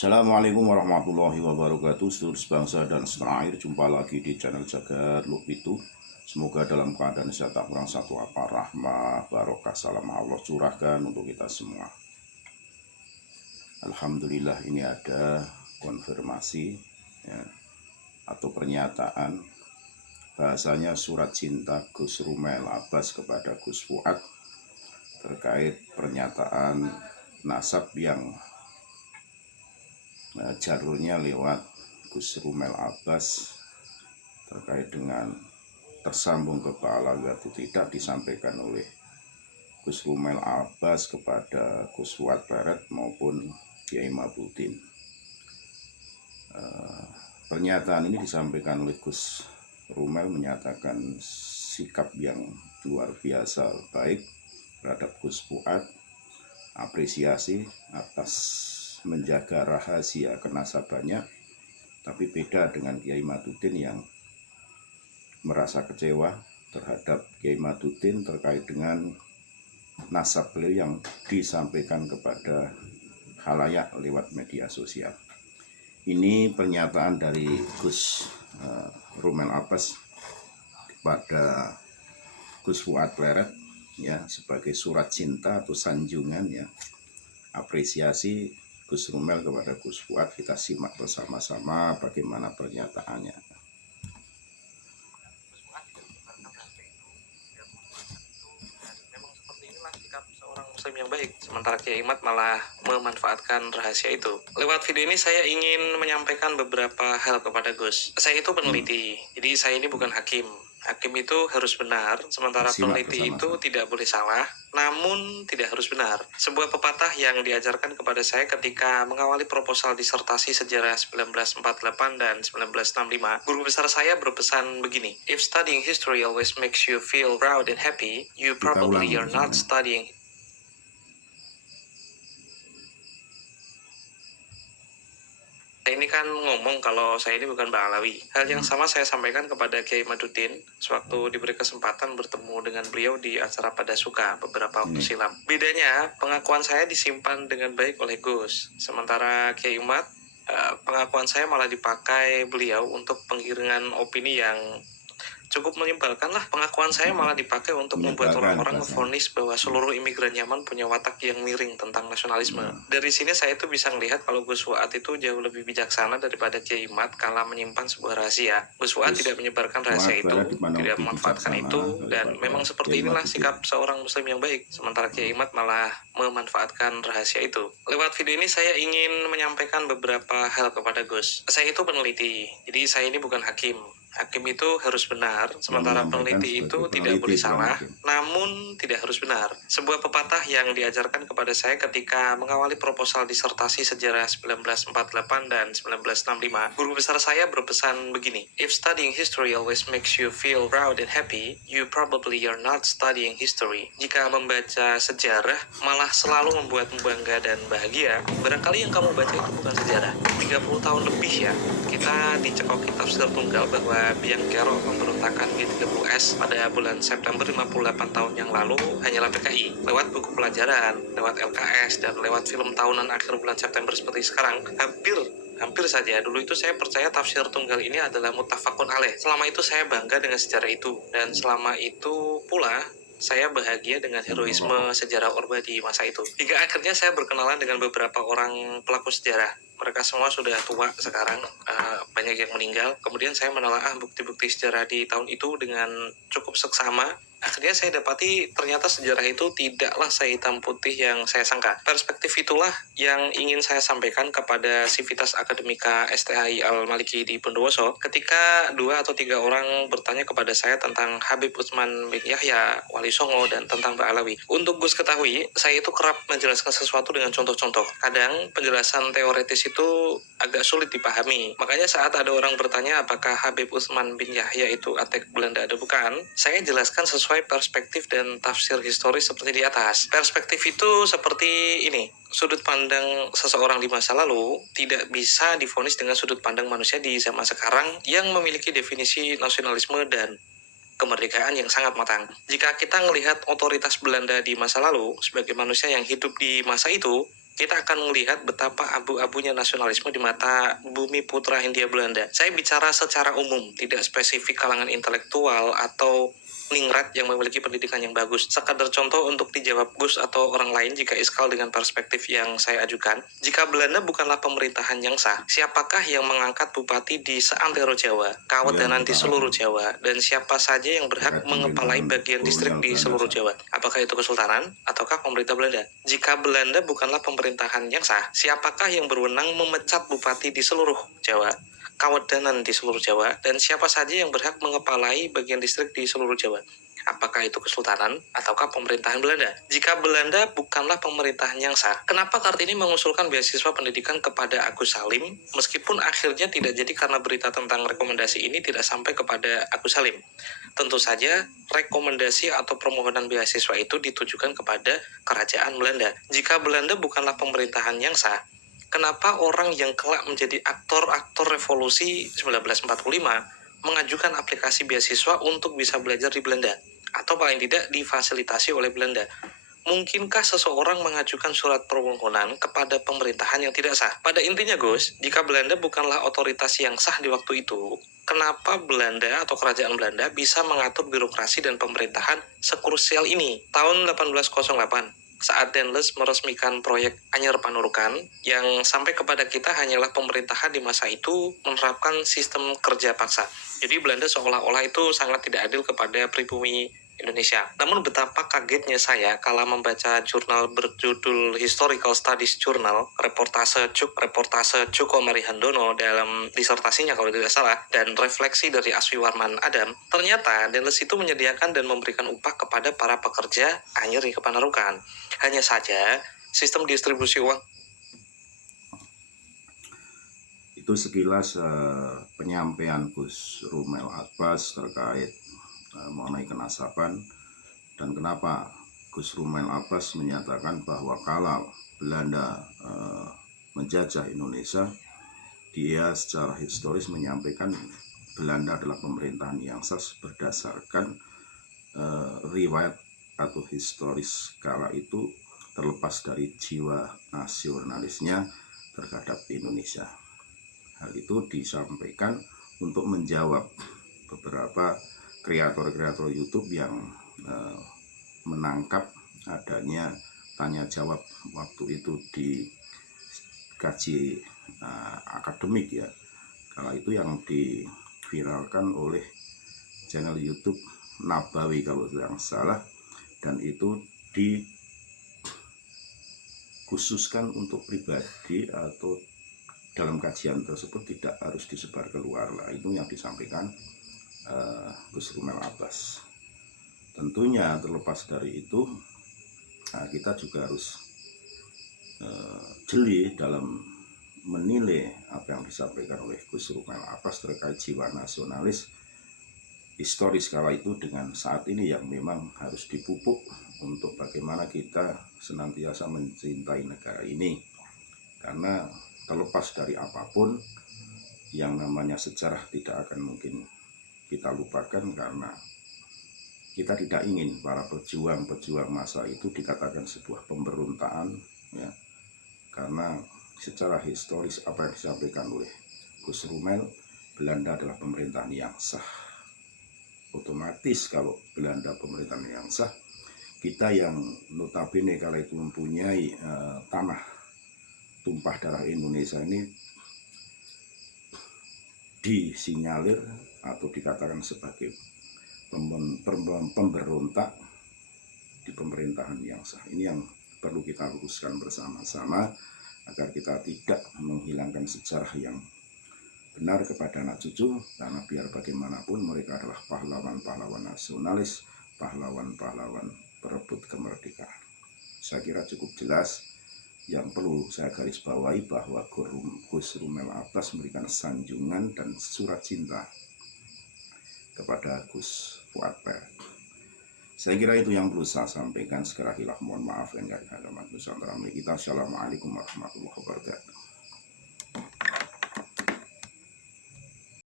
Assalamualaikum warahmatullahi wabarakatuh. Seluruh bangsa dan setanah air, jumpa lagi di channel Jagat Lupitu. Semoga dalam keadaan sehat tak kurang satu apa, rahmah barokah salam Allah curahkan untuk kita semua. Alhamdulillah, ini ada konfirmasi ya, atau pernyataan bahasanya surat cinta Gus Rumel Abbas kepada Gus Fuad terkait pernyataan nasab yang jalurnya lewat Gus Rumel Abbas terkait dengan tersambung ke Ba'alawi atau tidak disampaikan oleh Gus Rumel Abbas kepada Gus Fuad Barat maupun Kiai Mabuddin. Pernyataan ini disampaikan oleh Gus Rumel menyatakan sikap yang luar biasa baik terhadap Gus Fuad, apresiasi atas menjaga rahasia kenasabannya, tapi beda dengan Kiai Mabuddin yang merasa kecewa terhadap Kiai Mabuddin terkait dengan nasab beliau yang disampaikan kepada khalayak lewat media sosial. Ini pernyataan dari Gus Rumel Abbas kepada Gus Fuad Barat ya, sebagai surat cinta atau sanjungan ya, apresiasi Gus Rumel kepada Gus Fuad. Kita simak bersama-sama bagaimana pernyataannya. Memang seperti inilah sikap seorang muslim yang baik, sementara Kiai Imad malah memanfaatkan rahasia itu. Lewat video ini saya ingin menyampaikan beberapa hal kepada Gus. Saya itu peneliti, jadi saya ini bukan hakim. Hakim itu harus benar, sementara peneliti itu tidak boleh salah, namun tidak harus benar. Sebuah pepatah yang diajarkan kepada saya ketika mengawali proposal disertasi sejarah 1948 dan 1965. Guru besar saya berpesan begini, "If studying history always makes you feel proud and happy, you probably are not studying." Ini kan ngomong kalau saya ini bukan Ba'alawi. Hal yang sama saya sampaikan kepada Kiai Maduddin sewaktu diberi kesempatan bertemu dengan beliau di acara Pada Suka beberapa waktu silam. Bedanya, pengakuan saya disimpan dengan baik oleh Gus. Sementara Kiai Imad, pengakuan saya malah dipakai beliau untuk penggiringan opini yang cukup menyebalkan lah. Pengakuan saya malah dipakai untuk membuat orang-orang memvonis bahwa seluruh imigran Yaman punya watak yang miring tentang nasionalisme. Dari sini saya itu bisa melihat kalau Gus Fuad itu jauh lebih bijaksana daripada Kiai Imad kala menyimpan sebuah rahasia. Gus Fuad tidak menyebarkan rahasia itu, tidak memanfaatkan itu, dan memang seperti inilah sikap seorang muslim yang baik, sementara Kiai Imad malah memanfaatkan rahasia itu. Lewat video ini saya ingin menyampaikan beberapa hal kepada Gus. Saya itu peneliti, jadi saya ini bukan hakim. Hakim itu harus benar, sementara peneliti itu tidak boleh salah, namun tidak harus benar. Sebuah pepatah yang diajarkan kepada saya ketika mengawali proposal disertasi sejarah 1948 dan 1965. Guru besar saya berpesan begini, "If studying history always makes you feel proud and happy, you probably are not studying history." Jika membaca sejarah malah selalu membuatmu bangga dan bahagia, barangkali yang kamu baca itu bukan sejarah. 30 tahun lebih ya, kita dicekoki tafsir tunggal bahwa biang kerok pemberontakan G30S pada bulan September 58 tahun yang lalu hanyalah PKI. Lewat buku pelajaran, lewat LKS, dan lewat film tahunan akhir bulan September seperti sekarang, hampir saja dulu itu saya percaya tafsir tunggal ini adalah muttafaqun alaih. Selama itu saya bangga dengan sejarah itu, dan selama itu pula saya bahagia dengan heroisme sejarah Orba di masa itu. Hingga akhirnya saya berkenalan dengan beberapa orang pelaku sejarah. Mereka semua sudah tua sekarang, banyak yang meninggal. Kemudian saya menelaah bukti-bukti sejarah di tahun itu dengan cukup seksama. Akhirnya saya dapati ternyata sejarah itu tidaklah sehitam putih yang saya sangka. Perspektif itulah yang ingin saya sampaikan kepada Sivitas Akademika STHI Al-Maliki di Bondowoso ketika 2 atau 3 orang bertanya kepada saya tentang Habib Utsman bin Yahya, Wali Songo, dan tentang Ba'alawi. Untuk Gus ketahui, saya itu kerap menjelaskan sesuatu dengan contoh-contoh. Kadang penjelasan teoritis itu agak sulit dipahami. Makanya saat ada orang bertanya apakah Habib Utsman bin Yahya itu atek Belanda atau bukan, saya jelaskan sesuai perspektif dan tafsir historis seperti di atas. Perspektif itu seperti ini. Sudut pandang seseorang di masa lalu tidak bisa divonis dengan sudut pandang manusia di zaman sekarang yang memiliki definisi nasionalisme dan kemerdekaan yang sangat matang. Jika kita melihat otoritas Belanda di masa lalu sebagai manusia yang hidup di masa itu, kita akan melihat betapa abu-abunya nasionalisme di mata bumi putra Hindia Belanda. Saya bicara secara umum, tidak spesifik kalangan intelektual atau ningrat yang memiliki pendidikan yang bagus. Sekadar contoh untuk dijawab Gus atau orang lain jika iskal dengan perspektif yang saya ajukan. Jika Belanda bukanlah pemerintahan yang sah, siapakah yang mengangkat bupati di seantero Jawa, kawedanan di seluruh Jawa, dan siapa saja yang berhak mengepalai bagian distrik di seluruh Jawa? Apakah itu kesultanan ataukah pemerintah Belanda? Jika Belanda bukanlah pemerintahan yang sah, siapakah yang berwenang memecat bupati di seluruh Jawa, kawedanan di seluruh Jawa, dan siapa saja yang berhak mengepalai bagian distrik di seluruh Jawa? Apakah itu kesultanan ataukah pemerintahan Belanda? Jika Belanda bukanlah pemerintahan yang sah, kenapa Kartini mengusulkan beasiswa pendidikan kepada Agus Salim, meskipun akhirnya tidak jadi karena berita tentang rekomendasi ini tidak sampai kepada Agus Salim? Tentu saja, rekomendasi atau permohonan beasiswa itu ditujukan kepada kerajaan Belanda. Jika Belanda bukanlah pemerintahan yang sah, kenapa orang yang kelak menjadi aktor-aktor revolusi 1945 mengajukan aplikasi beasiswa untuk bisa belajar di Belanda? Atau paling tidak difasilitasi oleh Belanda? Mungkinkah seseorang mengajukan surat permohonan kepada pemerintahan yang tidak sah? Pada intinya Gus, jika Belanda bukanlah otoritas yang sah di waktu itu, kenapa Belanda atau kerajaan Belanda bisa mengatur birokrasi dan pemerintahan sekrusial ini? Tahun 1808, saat Daendels meresmikan proyek Anyer Panurukan, yang sampai kepada kita hanyalah pemerintahan di masa itu menerapkan sistem kerja paksa. Jadi Belanda seolah-olah itu sangat tidak adil kepada pribumi Indonesia. Namun betapa kagetnya saya kala membaca jurnal berjudul Historical Studies Journal, reportase Cuko Marihandono dalam disertasinya kalau tidak salah, dan refleksi dari Aswi Warman Adam, ternyata Daendels itu menyediakan dan memberikan upah kepada para pekerja Anyer di Panarukan. Hanya saja, sistem distribusi uang itu sekilas penyampaian Gus Rumel Abbas terkait mengenai kenasaban dan kenapa Gus Rumel Abbas menyatakan bahwa kalau Belanda menjajah Indonesia, dia secara historis menyampaikan Belanda adalah pemerintahan yang sah berdasarkan riwayat atau historis kala itu, terlepas dari jiwa nasionalisnya terhadap Indonesia. Hal itu disampaikan untuk menjawab beberapa kreator-kreator YouTube yang menangkap adanya tanya jawab waktu itu di kaji akademik ya. Kala itu yang diviralkan oleh channel YouTube Nabawi kalau tidak salah, dan itu dikhususkan untuk pribadi atau dalam kajian tersebut tidak harus disebar keluar lah. Itu yang disampaikan Gus Rumel Abbas. Tentunya terlepas dari itu, kita juga harus jeli dalam menilai apa yang disampaikan oleh Gus Rumel Abbas terkait jiwa nasionalis historis kala itu dengan saat ini yang memang harus dipupuk untuk bagaimana kita senantiasa mencintai negara ini. Karena terlepas dari apapun, yang namanya sejarah tidak akan mungkin kita lupakan, karena kita tidak ingin para pejuang-pejuang masa itu dikatakan sebuah pemberontakan ya. Karena secara historis apa yang disampaikan oleh Gus Rumel, Belanda adalah pemerintahan yang sah. Otomatis kalau Belanda pemerintahan yang sah, kita yang notabene kala itu mempunyai tanah tumpah darah Indonesia ini disinyalir atau dikatakan sebagai pemberontak di pemerintahan yang sah. Ini yang perlu kita luruskan bersama-sama agar kita tidak menghilangkan sejarah yang benar kepada anak cucu, karena biar bagaimanapun mereka adalah pahlawan-pahlawan nasionalis, pahlawan-pahlawan perebut kemerdekaan. Saya kira cukup jelas. Yang perlu saya garis bawahi bahwa Gus Rumel Abbas memberikan sanjungan dan surat cinta kepada Gus Fuad Bayat. Saya kira itu yang perlu saya sampaikan. Sekali lagi mohon maaf dan gak ada Nusantara milik kita. Assalamualaikum warahmatullahi wabarakatuh.